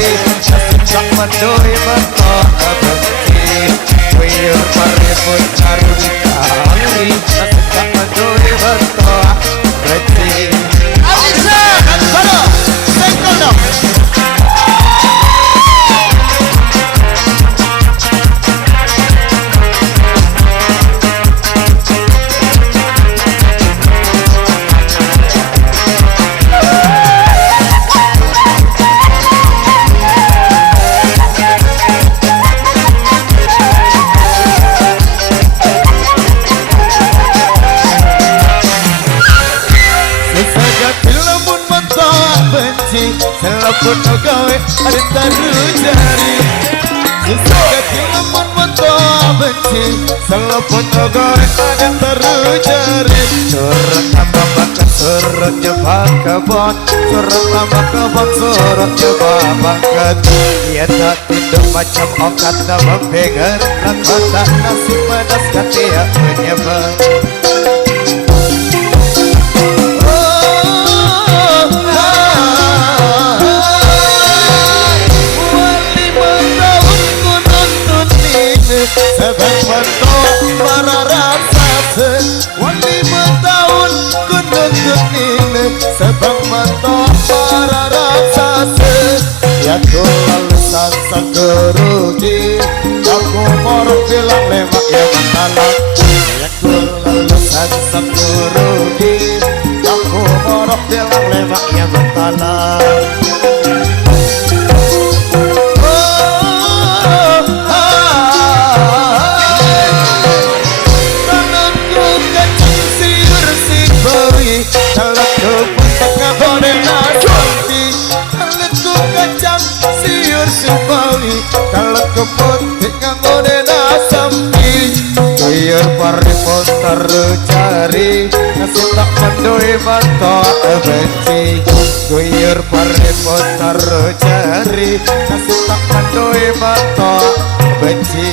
nasib tak mendoi mentok benci kuyur paripun cari kali nasib tak mendoi mentok benci. Alisa dan Sano sengkol dong. Selapun gawe ada taruh jari Sesakat lamun mentok benci Selapun gawe ada taruh jari Surut tambah makan surut jebak kebon Surut tambah kebon surut jebak bangkat Ia tak tunduk macam okat dan membegar Lakota nasi pedas katia menyebar. Sebab mentok para rasa wali tahun ku nuntut ini sebab mentok para rasa ya ku lalu sasa kerugi aku morok bilang lemak ya masalah ya ku lalu sasa kerugi aku morok bilang lemak ya masalah. Kalau kepotik ngangone nasampi kuyur paripun taruh cari nasib tak mendoi mentok benci kuyur paripun taruh cari nasib tak mendoi mentok benci.